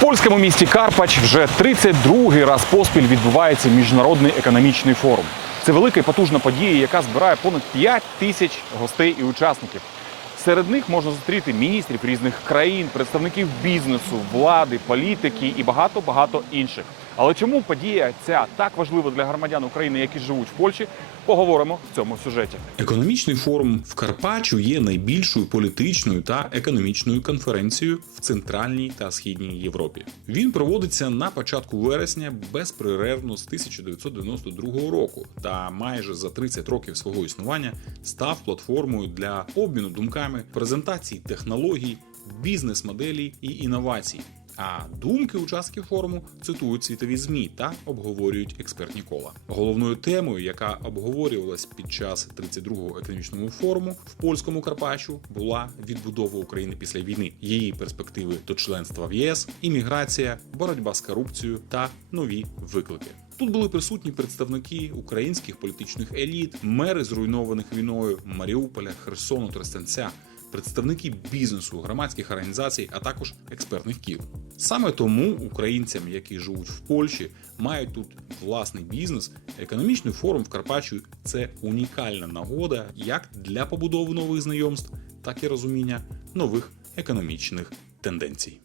польському місті Карпач вже 32-й раз поспіль відбувається міжнародний економічний форум. Це велика і потужна подія, яка збирає понад 5 тисяч гостей і учасників. Серед них можна зустріти міністрів різних країн, представників бізнесу, влади, політики і багато багато інших. Але чому подія ця так важлива для громадян України, які живуть в Польщі, поговоримо в цьому сюжеті. Економічний форум в Карпачу є найбільшою політичною та економічною конференцією в центральній та східній Європі. Він проводиться на початку вересня безперервно з 1992 року та майже за 30 років свого існування став платформою для обміну думками, презентації технологій, бізнес-моделей і інновацій. А думки учасників форуму цитують світові змі та обговорюють експертні кола. Головною темою, яка обговорювалась під час 32-го економічного форуму в польському Карпачу, була відбудова України після війни, її перспективи до членства в ЄС, імміграція, боротьба з корупцією та нові виклики. Тут були присутні представники українських політичних еліт, мери зруйнованих війною Маріуполя, Херсону, Тростянця, представники бізнесу, громадських організацій, а також експертних кіл. Саме тому українцям, які живуть в Польщі, мають тут власний бізнес. Економічний форум в Карпачу це унікальна нагода як для побудови нових знайомств, так і розуміння нових економічних тенденцій.